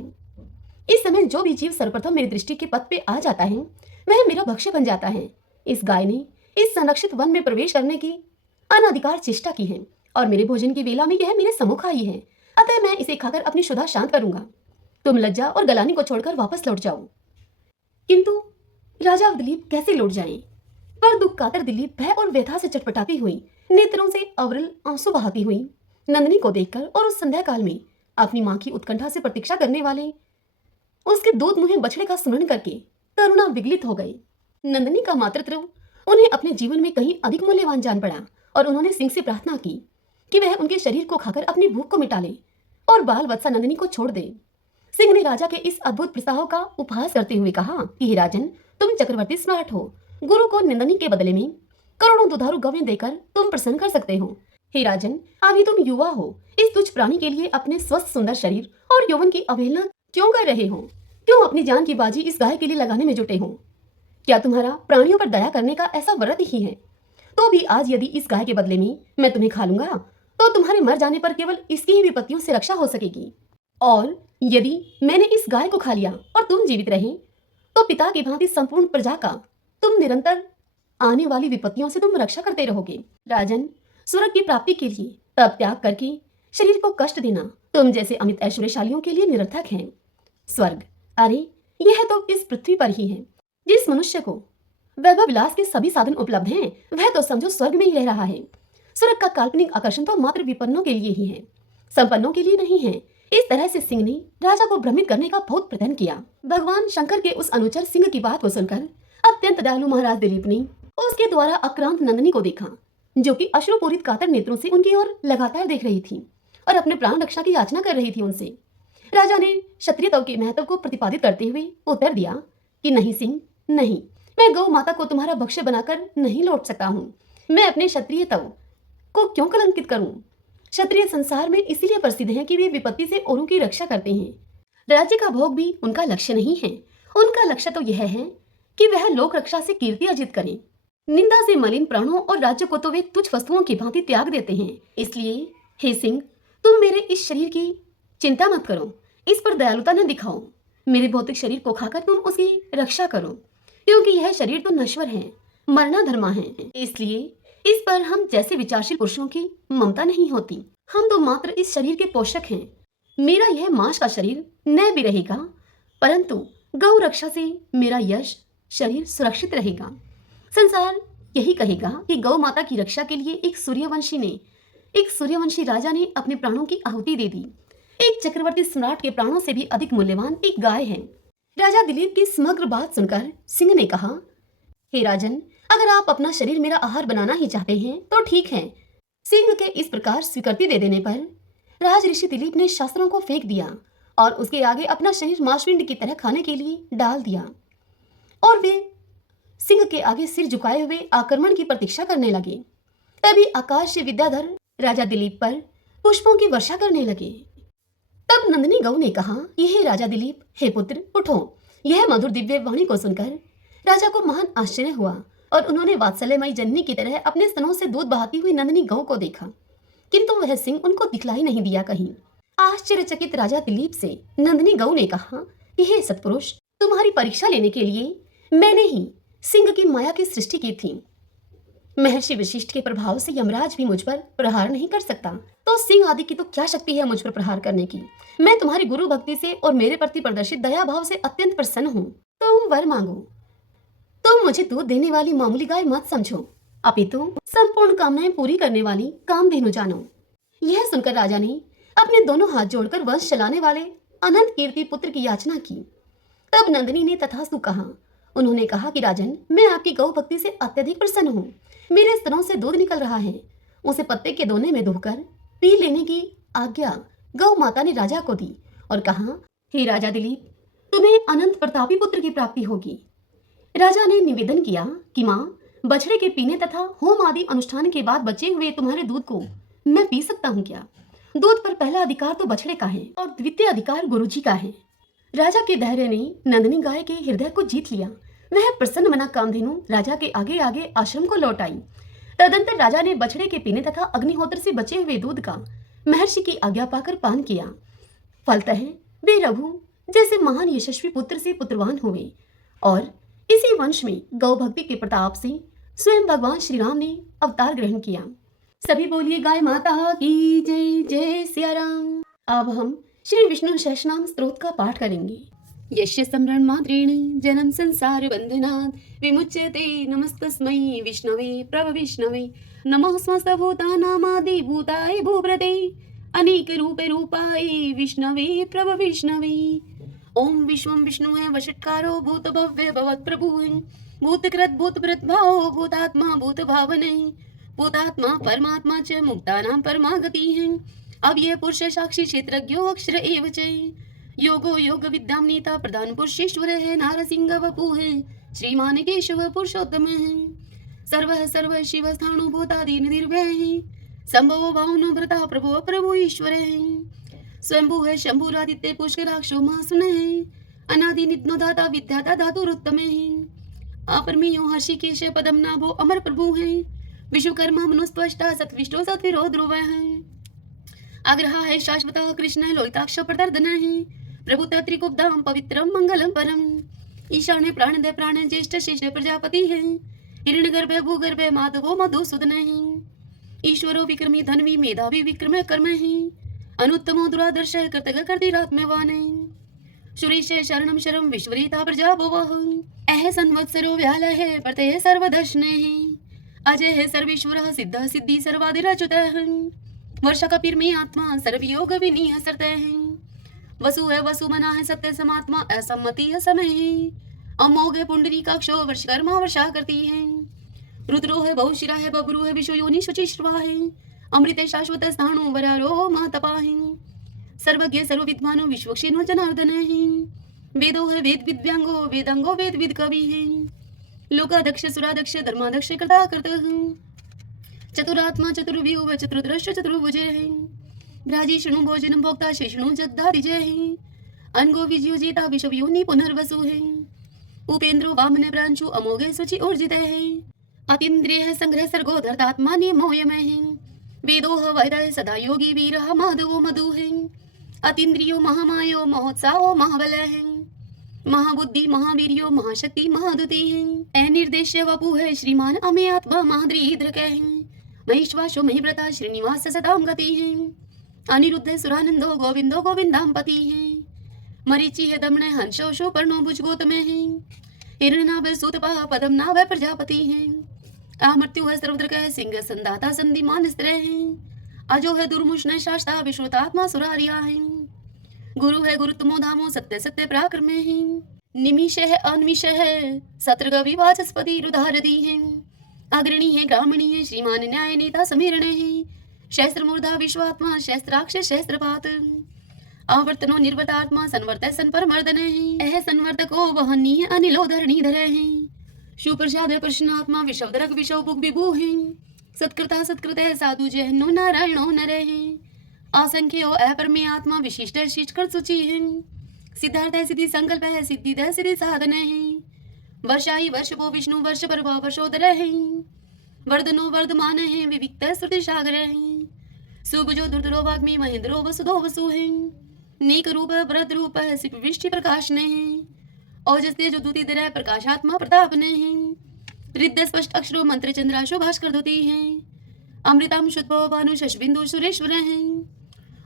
इस समय जो भी जीव सर्वप्रथम मेरी दृष्टि के पथ पे आ जाता है वह मेरा भक्ष्य बन जाता है। इस गाय ने इस संरक्षित वन में प्रवेश करने की अनाधिकार चेष्टा की है और मेरे भोजन की वेला में यह मेरे सम्मुख आई है, अतः मैं इसे खाकर अपनी क्षुधा शांत करूंगा। तुम लज्जा और गलानी को छोड़कर वापस लौट जाओ। किंतु राजा दिलीप कैसे लौट जाएं? पर दुख कातर दिलीप भय और व्यथा से चटपटाती हुई, नेत्रों से अविरल आंसू बहाती हुई नंदिनी को देखकर और उस संध्या काल में अपनी मां की उत्कंठा से प्रतीक्षा करने वाले उसके दूध मुहे बछड़े का स्मरण करके करुणा विगलित हो गई। नंदिनी का मातृत्व उन्हें अपने जीवन में कहीं अधिक मूल्यवान जान पड़ा और उन्होंने सिंह से प्रार्थना की कि वह उनके शरीर को खाकर अपनी भूख को मिटा ले और बाल वत्सा नंदिनी को छोड़ दे। सिंह ने राजा के इस अद्भुत प्रस्ताव का उपहास करते हुए कहा कि हे राजन, तुम चक्रवर्ती सम्राट हो, गुरु को नंदिनी के बदले में करोड़ों दुधारू गवें देकर तुम प्रसन्न कर सकते हो। हे राजन, अभी तुम युवा हो, इस तुच्छ प्राणी के लिए अपने स्वस्थ सुंदर शरीर और यौवन की अवहेलना क्यों कर रहे हो? क्यों अपनी जान की बाजी इस गाय के लिए लगाने में जुटे हो? क्या तुम्हारा प्राणियों पर दया करने का ऐसा व्रत ही है? तो भी आज यदि इस गाय के बदले में मैं तुम्हें खा लूंगा तो तुम्हारे मर जाने पर केवल इसकी ही विपत्तियों से रक्षा हो सकेगी, और यदि मैंने इस गाय को खा लिया और तुम जीवित रहे तो पिता की भांति संपूर्ण प्रजा का तुम निरंतर आने वाली विपत्तियों से तुम रक्षा करते रहोगे। राजन, स्वर्ग की प्राप्ति के लिए तप त्याग करके शरीर को कष्ट देना तुम जैसे अमित ऐश्वर्यशालियों के लिए निरर्थक है। स्वर्ग, अरे यह तो इस पृथ्वी पर ही है। जिस मनुष्य को वैभव विलास के सभी साधन उपलब्ध हैं वह तो समझो स्वर्ग में ही रह रहा है। स्वर्ग का काल्पनिक आकर्षण तो मात्र विपन्नों के लिए ही है, संपन्नों के लिए नहीं है। इस तरह से सिंह ने राजा को भ्रमित करने का बहुत प्रयत्न किया। भगवान शंकर के उस अनुचर सिंह की बात को सुनकर अत्यंत दयालु महाराज दिलीप ने उसके द्वारा आक्रांत नंदिनी को देखा, जो कि अश्रुपूरित कातर नेत्रों से उनकी ओर लगातार देख रही थी और अपने प्राण रक्षा की याचना कर रही थी उनसे। राजा ने क्षत्रियत्व के महत्व को प्रतिपादित करते हुए उत्तर दिया कि नहीं सिंह, नहीं, मैं गौ माता को तुम्हारा भक्ष्य बनाकर नहीं लौट सकता हूँ। मैं अपने क्षत्रियत्व को क्यों कलंकित करूं? क्षत्रिय संसार में इसीलिए प्रसिद्ध हैं कि वे विपत्ति से औरों की रक्षा करते हैं। राज्य का भोग भी उनका लक्ष्य नहीं है। उनका लक्ष्य तो यह है कि वह लोक रक्षा से कीर्ति अर्जित करें। निंदा से मलिन प्राणों और राज्य को तो वे तुच्छ वस्तुओं की भांति त्याग देते हैं। इसलिए हे सिंह, तुम मेरे इस शरीर की चिंता मत करो, इस पर दयालुता न दिखाओ। मेरे भौतिक शरीर को खाकर तुम उसकी रक्षा करो, क्योंकि यह शरीर तो नश्वर है, मरना धर्मा है। इसलिए इस पर हम जैसे विचारशील पुरुषों की ममता नहीं होती। हम तो मात्र इस शरीर के पोषक हैं। मेरा यह मांस का शरीर न भी रहेगा, परंतु गौ रक्षा से मेरा यश शरीर सुरक्षित रहेगा। संसार यही कहेगा कि गौ माता की रक्षा के लिए एक सूर्यवंशी राजा ने अपने प्राणों की आहुति दे दी। एक चक्रवर्ती सम्राट के प्राणों से भी अधिक मूल्यवान एक गाय है। राजा दिलीप की समग्र बात सुनकर सिंह ने कहा, हे राजन, अगर आप अपना शरीर मेरा आहार बनाना ही चाहते हैं तो ठीक है। सिंह के इस प्रकार स्वीकृति दे देने पर राज ऋषि दिलीप ने शास्त्रों को फेंक दिया और उसके आगे अपना शरीर मांसपिंड की तरह खाने के लिए डाल दिया, और वे सिंह के आगे सिर झुकाए हुए आक्रमण की प्रतीक्षा करने लगे। तभी आकाश से विद्याधर राजा दिलीप पर पुष्पों की वर्षा करने लगे। तब नंदिनी गौ ने कहा कि हे राजा दिलीप, हे पुत्र, उठो। यह मधुर दिव्य वाणी को सुनकर राजा को महान आश्चर्य हुआ और उन्होंने वात्सल्यमयी जननी की तरह अपने स्तनों से दूध बहाती हुई नंदिनी गौ को देखा, किंतु वह सिंह उनको दिखलाई नहीं दिया कहीं। आश्चर्यचकित राजा दिलीप से नंदिनी गौ ने कहा कि हे सत्पुरुष, तुम्हारी परीक्षा लेने के लिए मैंने ही सिंह की माया की सृष्टि की थी। महर्षि वशिष्ठ के प्रभाव से यमराज भी मुझ पर प्रहार नहीं कर सकता, तो सिंह आदि की तो क्या शक्ति है मुझ पर प्रहार करने की। मैं तुम्हारी गुरु भक्ति से और मेरे प्रति प्रदर्शित दया भाव से अत्यंत प्रसन्न हूँ। तुम वर मांगो। तुम मुझे दूध देने वाली मामूली गाय मत समझो, अपितु संपूर्ण कामनाएं पूरी करने वाली कामधेनु जानो। यह सुनकर राजा ने अपने दोनों हाथ जोड़कर वंश चलाने वाले अनंत कीर्ति पुत्र की याचना की। तब नंदिनी ने तथास्तु कहा। उन्होंने कहा कि राजन, मैं आपकी गौ भक्ति से अत्यधिक प्रसन्न हूँ। मेरे स्तनों से दूध निकल रहा है, उसे पत्ते के दोने में धोकर पी लेने की आज्ञा गौ माता ने राजा को दी और कहा, हे राजा दिलीप, तुम्हें अनंत प्रतापी पुत्र की प्राप्ति होगी। राजा ने निवेदन किया कि माँ, बछड़े के पीने तथा होम आदि अनुष्ठान के बाद बचे हुए तुम्हारे दूध को मैं पी सकता हूँ क्या? दूध पर पहला अधिकार तो बछड़े का है और द्वितीय अधिकार गुरुजी का है। राजा के धैर्य ने नंदिनी गाय के हृदय को जीत लिया। वह प्रसन्न मना कामधेनु राजा के आगे आगे आश्रम को लौट आई। तदंतर राजा ने बछड़े के पीने तथा अग्निहोत्र से बचे हुए दूध का महर्षि की आज्ञा पाकर पान किया। फलतः वे रघु जैसे महान यशस्वी पुत्र से पुत्रवान हुए और इसी वंश में गौ भक्ति के प्रताप से स्वयं भगवान श्री राम ने अवतार ग्रहण किया। सभी बोलिए गाय माता की जय। जय सिया राम। अब हम श्री विष्णु सहस्रनाम स्तोत्र का पाठ करेंगे। यस्य स्मरण मात्रेण जन्म संसार बंधनात् विमुच्यते नमस्तस्मै विष्णवे प्रभविष्णवे नमः समस्त भूतानामादि भूताय भूभृते अनेक रूपे रूपाय विष्णवे प्रभविष्णवे। ओम विश्वं विष्णुः वषट्कारो भूत भव्य भवत् प्रभुः भूतकृत भूतभृत भावो भूतात्मा भूत भावने भूतात्मा परमात्मा च मुक्तानां परमागतिः अव्यय पुरुष साक्षी क्षेत्रज्ञो अक्षर एव च योगो योग विद्याम नेता प्रधान पुरुषेश्वर है नारसिंह वपु है श्रीमान केशव पुरुषोत्तम है सर्व सर्व शिव स्थाणु भूतादि निर्भय है संभव भावनो भ्रता प्रभु प्रभु ईश्वर है स्वयंभू है शंभुरादित्य पुष्कराक्षो महासुन है अनादि नित्नो दाता विद्याता धातुरुत्तम है अपरमेयो हर्षिकेश पदम नाभो अमर प्रभु है विश्वकर्मा मनुस्त्वष्टा सत्विष्टो सत्विरो ध्रुव है आग्रह है शाश्वत कृष्ण लोहिताक्ष प्रदर्दन है प्रभु त्रिकुब्धाम पवित्रम मंगलम परम ईशान्य प्राणदय प्राण ज्येष्ठ श्रेष्ठ प्रजापति है हिरण्यगर्भ भूगर्भ माधवो मधुसूदन है ईश्वरो विक्रमी धनवी मेधावी विक्रम कर्म है अनुत्तमो दुरादर्श कृतज्ञ कर्तिरात्मवान है सुरेश शरणम शरम विश्वरीता प्रजा भुवः अह संवत्सरो व्याल है प्रत्यय सर्वदर्शन है अजय है सर्वेश्वर सिद्ध सिद्धि सर्वादिरच्युत है वर्षा कपीर में आत्मा सर्वयोग विनीय सरते हैं वसु है वसु मना है सत्य समात्मा असम्मति है समय है अमोघ है पुंडरी कक्षो वर्षकर्मा वर्षा करती है रुद्रो है बहुशिरा है बबरू है विश्व योनि शुचि श्रवा है अमृत शाश्वत स्थाणु वरारो महातपा है सर्वज्ञ सर्व विद्वानो विश्वक्षेनो जनार्दन है वेदो है वेद विद्यांगो वेदांगो वेद विद कवि है लोकाध्यक्ष सुराध्यक्ष धर्माध्यक्ष कृता करता है चतुरात्मा चतुर्व्यूह चतुर्दृश्य चतुर्भुज है भ्राजी शृणु भोजन भोक्ता शेषणु जगदादिजय है अनगो विजयोजिता विश्वयोनि पुनर्वसु है उपेंद्रो वामन प्रांशु अमोघे सुचि ऊर्जित है अतीन्द्रिय संग्रह सर्गो धर्तात्मा नियमोयमय है वेदो वैदय सदा योगी वीर माधवो मधु है अतीन्द्रियो महामायो महोत्साहो महाबल है महाबुद्धि महावीर्यो महाशक्ति महादुति है अनिर्देश्य वपु है श्रीमान अमे आत्मा महाद्रीद्रक है महेश्वासो महिव्रता श्रीनिवास सदाम गति है अनिरुद्ध सुरानंदो गोविंदो गोविंदाम पति है मरीचि है दमन हंसो शो पर्णो भुजगोतम है हिरण्यनाभ सूतपा पदम नाभ प्रजापति है अमृत्यु है सर्वद्रक है सिंह संदाता संधिमान स्त्र है अजो है दुर्मुष्ण शास्ता विश्वतात्मा सुरारिया है गुरु है गुरुत्मो धामो सत्य सत्य पराक्रम है निमिष है अनिमिष है सत्र विवाचस्पति रुधारदी है अग्रणी है ग्रामणी है श्रीमान न्याय नेता समीरण है शस्त्र मूर्धा विश्वात्मा शस्त्राक्ष शस्त्रपात आवर्तनो निर्वतात्मा संवर्त सन पर मर्दन है यह संवर्तको वहनीय अनिलो धरणीधर है सुप्रसाद प्रश्नात्मा विश्वदरक विश्वभुक विभु है सत्कृता सत्कृत साधु जहनो नारायणो नर है असंख्यो अपरमे आत्मा विशिष्ट शिष्कर सूचि है सिद्धार्थ सिद्धि संकल्प है सिद्धि दय सिद्धि साधन है वर्षाई वर्ष वो विष्णु वर्ष पर वर्षोदर है वर्धनो वर्धमान है विविक्त श्रुति सागर है सुभजो दुर्धरो वाग्मी महेंद्रो वसुधो वसु है नेक रूप वृद्ध रूप है सिप विष्टि प्रकाश ने है ओजस्ते जो दूती दर प्रकाशात्मा प्रताप ने है रिद्ध स्पष्ट अक्षरों मंत्र चंद्राशु भास्कर धोती हैं। अमृताम शुद्ध भानु शशबिंदु सुरेश्वर हैं।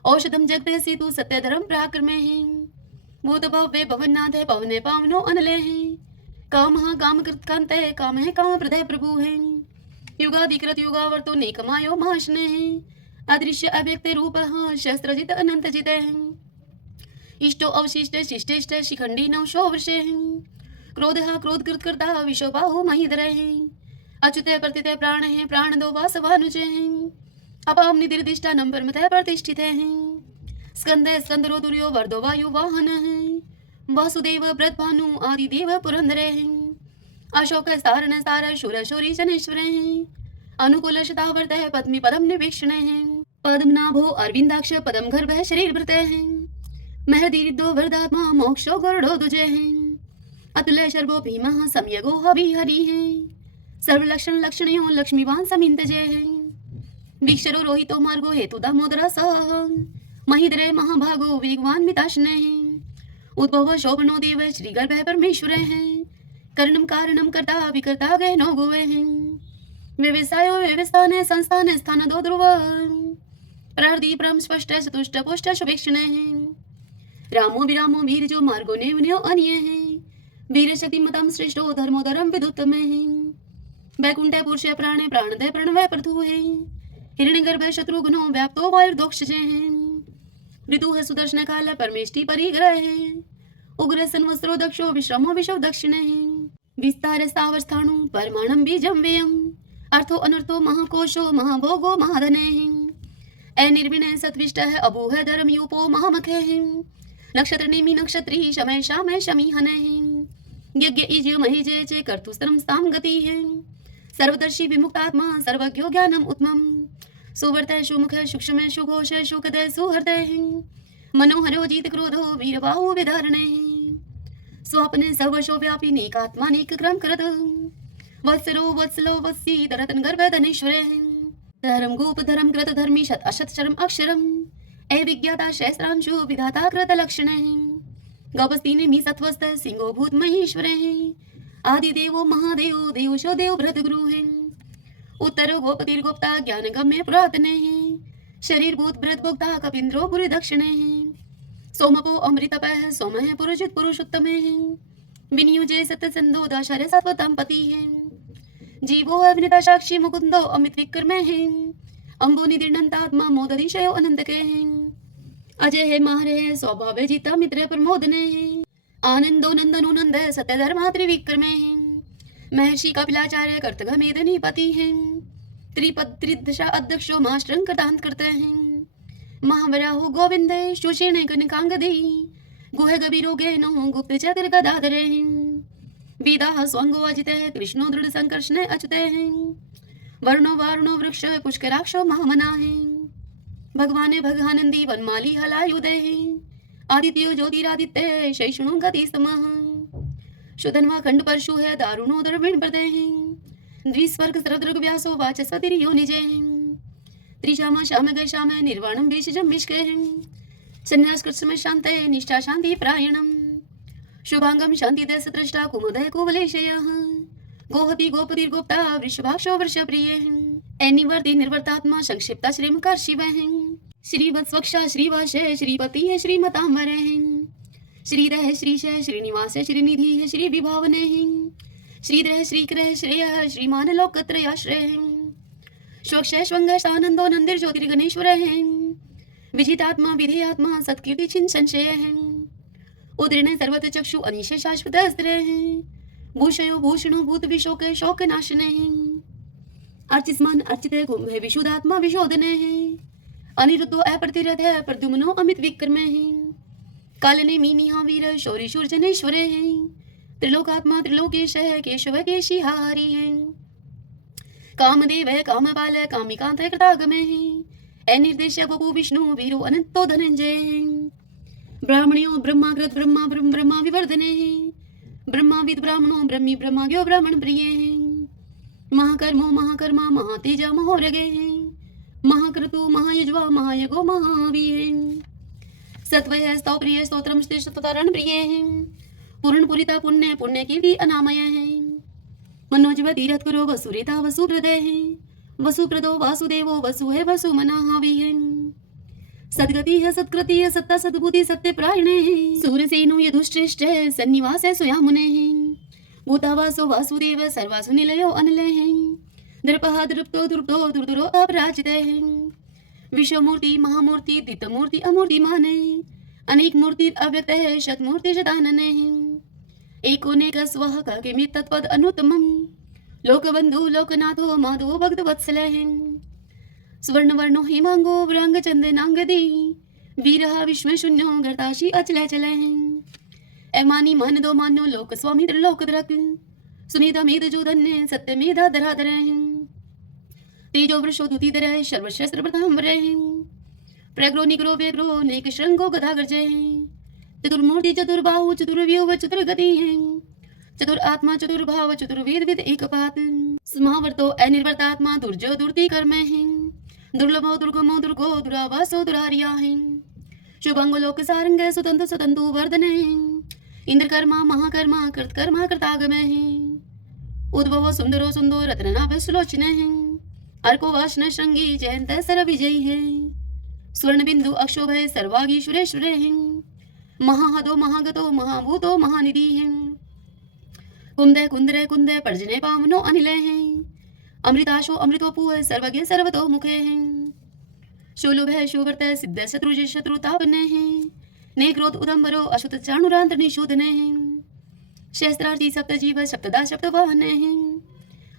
औषधम जगत सेतु सत्य धर्म पराक्रम हैं। भूत भव्य भवनाथ है पवने पावनो अनले हैं। काम काम कृत कांत है काम है काम प्रदय प्रभु हैं। युगाधिकृत युगावर्तो नेकमायो महाशने हैं। अदृश्य अव्यक्त रूप शस्त्रजित अनंत जित हैं। इष्टो अवशिष्ट शिष्टेष्ट शिखंडी नवशो वर्षे हैं। क्रोध क्रोधकृत करता विशोबाहु महीधर हैं। अच्युत प्रतित प्राण है प्राण दो वासवानुज हैं। अपाम निदिर्दिष्टा नंबर मत प्रतिष्ठित हैं। स्कंद स्कंदरो दुर्यो वर्दो वायु वाहन है। वासुदेव ब्रतभानु आदि देव पुरंदर हैं। अशोक सारण सार शूर शूरी जनेश्वर हैं। अनुकूल शतावर्त है पद्मी पदम निवेक्षण हैं। पद्मनाभो अरविंदाक्ष पदम गर्भ शरीर भृत हैं। महदीरिदो वरदात्मा मोक्षो गरुड़ो दुजे हैं। अतुल्य शर्वो भीमः सम्यगो हवि हरि हैं। सर्वलक्षण लक्षणयो लक्ष्मीवान समिंत जय हैं। वीक्षरो रोहितो मार्गो हेतु दामोदर सह। महीधरे महाभागो वेगवान मिताशने हैं। उद्भव शोभनो देव श्री गर्भ परमेश्वर हैं। कर्णम कारणम कर्ता विकर्ता गहनो गोवे हैं। व्यवसायो व्यवस्थान संस्थान स्थान दो ध्रुव। प्रार्दीप्रम स्पष्ट चतुष्ट पुष्ट शुभेक्षण हैं। रामो विरामो वीर जो मार्गो नेवन्यो अन्य हैं। वीर शक्ति मतम श्रेष्ठो धर्मोधरम विदुत्तम हैं। वैकुंठ पुरुष प्राण प्राणदय प्रणवय प्रथु हैं। हिरण्यगर्भ शत्रुघ्नो व्याप्तो वायुर्दोक्ष हैं। ऋतु है सुदर्शन काल परमेष्टि परिग्रह है। उग्र संवत्सरो दक्षो विश्रमो विशव दक्षिण है। विस्तार स्थावस्थाणु परमाणम बीजम व्ययम। अर्थो अनर्थो महाकोशो महाभोगो महाधने है। निर्विणय सत्विष्ट है अभू है धर्म यूपो महामख है। नक्षत्र नेमि नक्षत्री शमय शामय शमी हन है। यज्ञ इज महि जय जय कर्तुस्तरम स्थाम गति है। सर्वदर्शी विमुक्तात्मा सर्वज्ञो ज्ञानम उत्तमम। सुवर्त सुमुख सूक्ष्म सुघोष सुखदय सुहृदय है। मनोहरो जीत क्रोधो वीरबाहु विधारणे है। स्वप्ने सर्वशो व्यापी नेकात्मा नेक क्रम करत। वत्सरो वत्सलो वत्सी दरतन गर्भ धनेश्वर है। धर्म गोप धर्म कृत धर्मी शत अशत शर्म अक्षरम। विज्ञाता शस्त्रांशु विधाता कृत लक्षण है। गौपस्तीने मी सत्वस्त सिंहो भूत महेश्वर है। आदि देवो महादेव देवशो देव भ्रत गुरु है। उत्तर गोपतिर गोप्ता ज्ञान गम्य पुरातन है। शरीर भूत भ्रत भोक्ता कपिंद्रो पुरी दक्षिण है। सोमपो अमृतप सोम है पुरुषित पुरुषोत्तम है। विनियुजे सत्य संदो दशर सत्वतम पति है। जीवो अभिनेता साक्षी मुकुंदो अमित विक्रम है। अम्बो निदिर्णंतात्मा मोदधिशयो अनंत के हैं। अजय है माहर है स्वभाव जीता मित्र प्रमोदने है। आनंदो नंदनो नंद सत्य धर्मा त्रिविक्रम है। महर्षि कपिलाचार्य कर्तघ मेदनी पति हैं। त्रिपद त्रिदशा अध्यक्षो महाष्ट्रंग कृतांत करते हैं। महावराहो गोविंद सुषेण कनकांगदी। गुह गभीरो गहनो गुप्त चक्र गदाधरे हैं। वेदा स्वंगो अजित कृष्णो दृढ़ संकर्षण अच्युते हैं। वर्णो वारुणो वृक्ष पुष्कराक्षो महामना है। भगवान भगानंदी वनमाली हलायुदय है। आदित्यो ज्योतिरादित्य शैषणो गति समः। शुधनवा खंड परशु है दारुणो द्रविण प्रदय है। द्विस्वर्ग सरदृग व्यासो वाचस्पति योनिजय है। त्रिशामा श्याम गय श्याम निर्वाणम भेषजम मिष्क है। संन्यास कृत्सम शांत निष्ठा शांति प्रायणम। शुभांगम शांति दस दृष्टा कुमुदय कुवलेशय। गोहति गोपति गोप्ता वृषभाक्षो वृष प्रिय है। निवर्ति निर्वर्तात्मा संक्षिप्ता श्रीमकार शिव है। श्रीवत्स्वक्षा श्रीवास श्रीपति है श्रीमतांबर है। श्रीधर श्रीश श्रीनिवास श्रीनिधि है श्री विभावने हैं। श्रीधर श्रीकर श्रेय श्रीमान लोकत्रयाश्रय हैं। स्वक्ष स्वंग सानंदो नंदिर ज्योतिर्गणेश्वर हैं। विजितात्मा विधेयात्मा सत्कीर्ति छिन संशय हैं। उदृण सर्वत चक्षु अनिश शाश्वत अस्त्र हैं। भूषयो भूषणो भूत विशोक शोक नाशने हैं। अर्चिस्मान अर्चित कुंभ विशुद्धात्मा विशोधने हैं। अनिरुद्धो अप्रतिरथ प्रद्युम्नो अमित विक्रम हैं। कालने मीनिहा वीर शौरी शूर जनेश्वर हैं। त्रिलोकात्मा त्रिलोकेश है केशव केशिहारी हैं। कामदेव कामपाल कामिकांत कृतागम है। निर्देश बपु विष्णु वीरो अनंतो धनंजय हैं। ब्राह्मणियों ब्रह्माकृत ब्रह्मा ब्रह्म ब्रह्मा विवर्धने हैं। ब्रह्माविद ब्राह्मणों ब्रह्मी ब्रह्माज्ञो ब्राह्मण प्रिय हैं। महाकर्मो महाकर्मा महातेजा महोरगे हैं। महाक्रतु महायज्वा महायगो महावीर हैं। सत्वय स्तोप्रिय स्तोत्रम स्तोतरण प्रिय हैं। पूर्ण पुरिता पुण्य पुण्य की भी अनामय हैं। मनोजव तीरथ करो वसुरेता वसुप्रदे वसुप्रदो वासुदेवो वसु है वसु मना है सदगति है सत्कृति है सत्ता सद्बुद्धि सत्य प्रायणे सूरसेनो यदुश्रेष्ठ है सन्निवास है स्वया मुने भूतावासो वासुदेव सर्वासु निलयो अनिले दृपः दृप्तो दुर्दो दुर्दुरो अपराजिते विश्वमूर्ति महामूर्ति दितमूर्ति अमूर्ति माने अनेक मूर्ति अव्यक्त है शतमूर्ति शतानने एकोनेक स्वः किमित तत्पद अनुत्तमम् लोकबंधु लोकनाथो माधवो भक्तवत्सलः स्वर्णवर्णो हिमांगो व्रांग चंदनांगदी वीरः विश्वशून्यो गर्ताशी अचल चलः एमानी मान दो मान्यो लोक स्वामी त्रिलोकधरक सुनीता मेद जोधन्य सत्यमेधा धराधर तेजो वृषो दुतिधर सर्वशस्त्र प्रतांबर प्रग्रो निग्रो व्यग्रो नेक श्रृंगो गधा गर्जय चतुर्मूर्ति चतुर्बाहु चतुर्व्यूह चतुर्गति चतुर आत्मा चतुर्भाव चतुर्वेद विद एकपात समावर्तो अनिर्वर्तात्मा दुर्जो दुर्ति कर्म दुर्लभो दुर्गमो दुर्गो दुरावासो दुरारिया शुभंगो लोक सारंग सुतंतु सुतंतु वर्धने इंद्रकर्मा महाकर्मा कृतकर्मा कृतागम उद्भवो सुंदरो सुंदो रत्ननाभ सुलोचन अर्को वाशन श्रृंगी जयंत सर विजयी है स्वर्ण बिंदु अक्षोभ सर्वागी सुरेश्वर महाहदो महागतो महाभूतो महानिधि कुंदे कुंदरे कुंदे पर्जने पावनो अनिल अमृताशो अमृतोपु सर्वज्ञ सर्वतो मुखे शूलुभ शुभर्त सिद्ध शत्रुज शत्रुतापने नेक्रोध उदंबरो अशुत चाणुरांत निशोधने शस्त्रार्थी सप्तजीव सप्तदा सप्तवाहने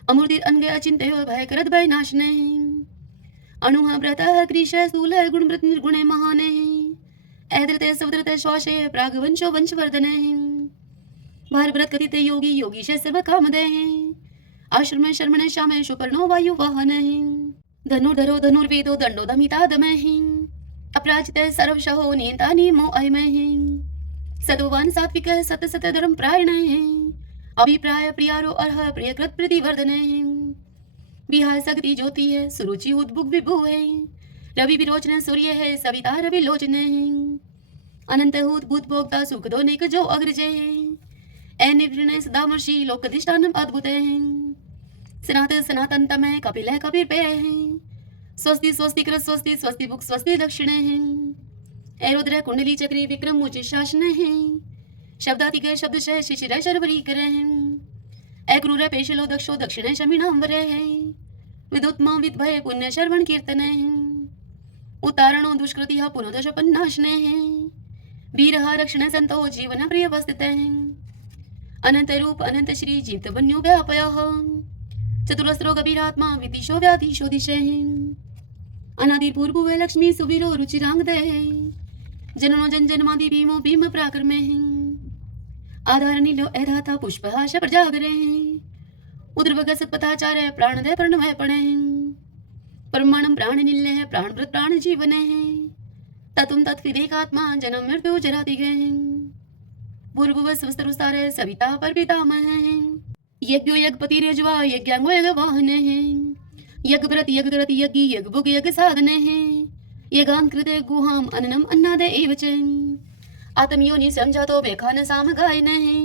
अमूर्ति अनगे अचिंत्य भय करत भय नाशने अणुः व्रतः कृश स्थूल गुणवृत निर्गुणे महाने ऐद्रते सवद्रते श्वासे प्रागवंशो वंशवर्धने भारव्रत कथित योगी योगीश सर्व कामदे आश्रम शर्मणे श्यामे सुपर्णो वायु वाहन धनुर्धरो धनुर्वेदो दंडो दमिता दमे अपराजित सर्वशहो नियंता नियमो अयमे सदोवान सात्विक सत सत धर्म प्रायण अभिप्राय प्रियारो अर्ह प्रियकृत प्रतिवर्धने विहाय सगति ज्योति है सुरुचि उद्भुग विभु है रवि विरोचन सूर्य है सविता रवि लोचने अनंत हूत भूत भोक्ता सुख दो नेक जो अग्रजय है निवृण सदामर्षि लोकधिष्ठानम अद्भुत है सनातन सनातन तमय कपिल है कबीर पे है स्वस्ति स्वस्ति कृत स्वस्ति स्वस्ति भुक स्वस्ति दक्षिण है रुद्र कुंडली चक्री विक्रम मुझे शासन है शब्दाति के शब्द शह शिशिर शर्वरी करे क्रूर पेशलो दक्षो दक्षिण शमीनांबर है विदुत्मा विद्भय पुण्य शर्वण कीर्तन उतारणो दुष्कृति पुनोदश पन्नाशने वीर रक्षण संतो जीवन प्रिय वस्तित अनंत रूप अनंत श्री जीवित बन्यो व्यापय चतुरस्रो गभीरात्मा विदिशो व्याधीशो दिशे अनादि पूर्व लक्ष्मी सुवीरो रुचिरांगद जननो जन जन्मादि भीमो भीम प्राक्रमे आधार नीलो ऐधाता पुष्पहाश प्रजागरे उद्रवग सत्पथाचार्य प्राणदय प्रणमय पणे परमाणम प्राण निल्य है प्राणभृत प्राण जीवन है ततुम तत्विदेकात्मा जन्म मृत्यु जराति गए पूर्व स्वस्तरुस्तार सविता पर पितामह यज्ञो यज्ञपति रेजवा यज्ञांगो यज्ञ वाहन है यज्ञ व्रत यज्ञ व्रत यज्ञ यज्ञ भुग यज्ञ साधन है यज्ञान कृते गुहाम अन्नम अन्नाद एवच आत्मयोनि समझातो बेखान साम गायन है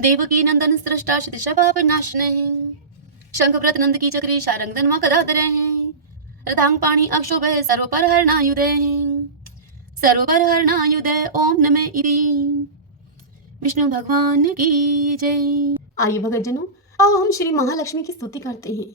देवकी नंदन सृष्टा शतिशा पाप नाशन है शंखव्रत नंद की चक्री शारंगदन मा कदाधर है रथांग पाणी अक्षोभ है सर्वपर हरणायुधे सर्वपर हरणायुधे ओम नमः इति विष्णु भगवान की जय। आइए भगतजनों, आओ हम श्री महालक्ष्मी की स्तुति करते हैं।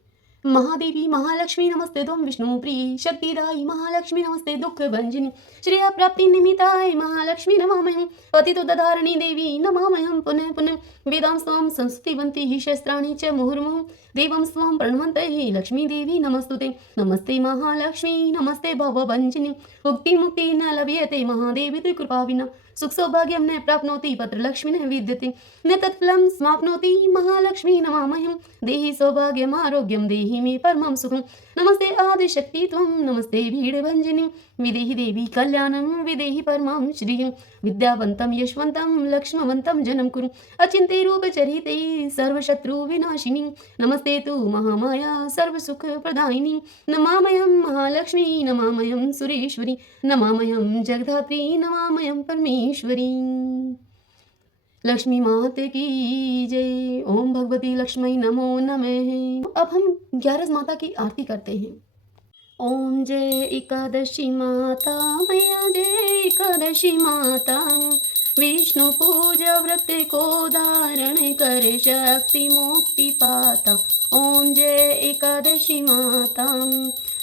महादेवी महालक्ष्मी नमस्ते तुम विष्णु प्रिय शक्तिदायी महालक्ष्मी नमस्ते दुख भंजनी श्रेय प्राप्ति निमित्ताय महालक्ष्मी नमामहं पतितो दधारणी देवी नमामहं पुनः पुनः वेदां स्वं संस्तुतिवन्ति हि शस्त्राणि च मुहुर्मुहुः देवं स्वं प्रणवन्तः हि लक्ष्मी देवी नमस्तुते नमस्ते महालक्ष्मी नमस्ते भवभञ्जनी मुक्ति मुक्ति न लभ्यते महादेवी तु कृपा विना सुख सौभाग्यं न प्राप्नोति पत्र लक्ष्मी न विद्यते न तत्फलं समाप्नोति महालक्ष्मी नमामहं देहि सौभाग्यम् आरोग्यं देहि मे परमं सुखं नमस्ते आदिशक्ति त्वं नमस्ते भीडभञ्जनी विदेहि देवी कल्याणं विदेहि परमं श्रियं विद्यावन्तं यशवन्तं लक्ष्मवन्तं जनं कुरु अचिन्त्य रूपचरिते सर्वशत्रुविनाशिनी नमस्ते तु महामाया सर्वसुखप्रदायिनी नमामयं महालक्ष्मी नमामयं सुरेश्वरी नमामयं जगधात्री नमामयं परमेश्वरी। लक्ष्मी माता की जय। ओम भगवती लक्ष्मी नमो नमः। अब हम 11 माता की आरती करते हैं। ओम जय एकादशी माता मैया, जय एकादशी माता। विष्णु पूजा व्रत को धारण कर शक्ति मुक्ति पाता। ओम जय एकादशी माता,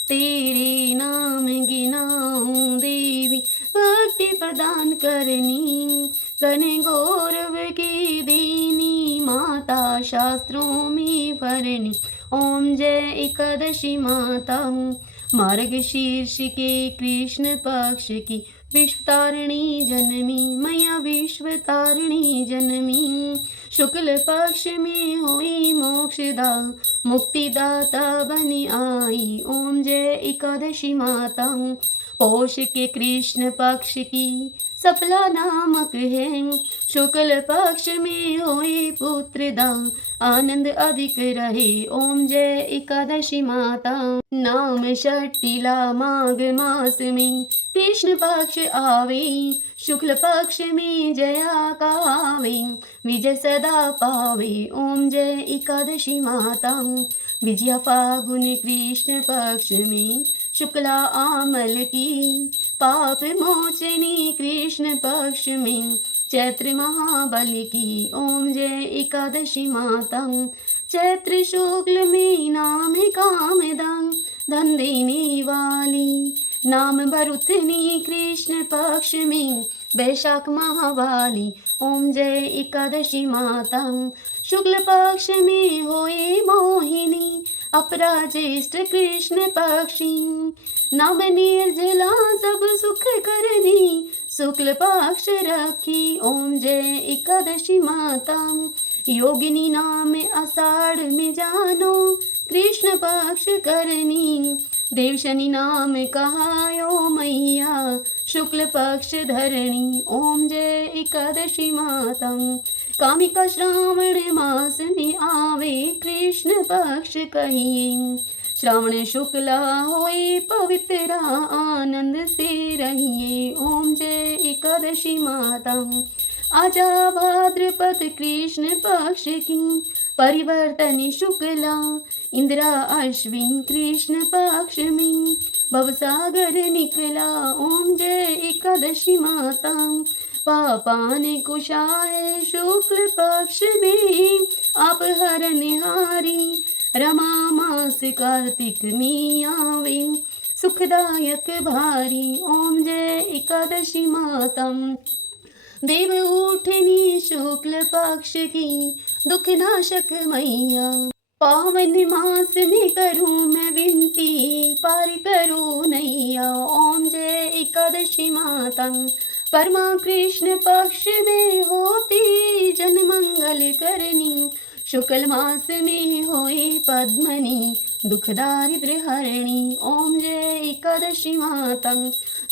तेरे नाम गिनाऊं देवी, भक्ति प्रदान करनी। घन गौरव की दीनी माता, शास्त्रों में भरनी। ओम जय एकादशी माता, मार्गशीर्ष के कृष्ण पक्ष की विश्वतारिणी जनमी मैया, विश्वतारिणी जनमी। शुक्ल पक्ष में हुई मोक्षदा, मुक्तिदाता बनी आई। ओम जय एकादशी माता, पौष के कृष्ण पक्ष की सफला नामक है। शुक्ल पक्ष में हुई पुत्रदा, आनंद अधिक रहे। ओम जय एकादशी माता, नाम षष्ठीला माघ मास में कृष्ण पक्ष आवे। शुक्ल पक्ष में जया कावे, विजय सदा पावे। ओम जय एकादशी माता, विजया फागुन कृष्ण पक्ष में शुक्ला आमल की। पाप मोचनी कृष्ण पक्ष में चैत्र महाबल की। ओम जय एकादशी माता, चैत्र शुक्ल में नाम कामदान, धन देने वाली। नाम भरुतनी कृष्ण पक्ष में वैशाख महावाली। ओम जय एकादशी माता, शुक्ल पक्ष में होए मोहिनी, अपराजेष्ठ कृष्ण पक्षी। नाम निर्जला सब सुख करनी, शुक्ल पक्ष रखी। ओम जय एकादशी माता, योगिनी नाम आषाढ़ में जानो, कृष्ण पक्ष करनी। देवशनि नाम कहायो मैया, शुक्ल पक्ष धरणी। ओम जय एकादशी माता, कामिका श्रावण मास में आवे, कृष्ण पक्ष कहिए। श्रावण शुक्ला होए पवित्र, आनंद से रहिए। ओम जय एकादशी माता, आजा भाद्रपद कृष्ण पक्ष की परिवर्तन शुक्ला, इंदिरा अश्विन कृष्ण पक्ष में भवसागर निकला। ओम जय एकादशी माता, पापान कुशाय शुक्ल पक्ष में आप हरनिहारी। रमा मास कार्तिक में आवे, सुखदायक भारी। ओम जय एकादशी माता, देव उठनी शुक्ल पक्ष की दुख नाशक मैया। पावन मास में करूं मैं विनती, पार करो नैया। ओम जय एकादशी माता, परमा कृष्ण पक्ष में होती जन मंगल करनी। शुक्ल मास में होए पद्मनी, दुख दारिद्र्य हरणी। ओम जय एकादशी माता,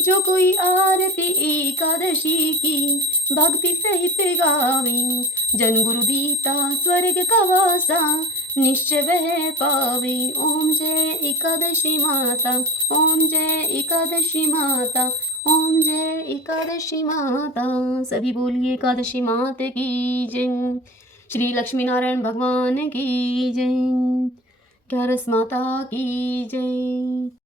जो कोई आरती एकादशी की भक्ति सहित गावे। जन गुरु दीता स्वर्ग का वासा, निश्चय वह पावे। ओम जय एकादशी माता, ओम जय एकादशी माता, ओम जय एकादशी माता। सभी बोलिए एकादशी माता की जय। श्री लक्ष्मी नारायण भगवान की जय। 11 माता की जय।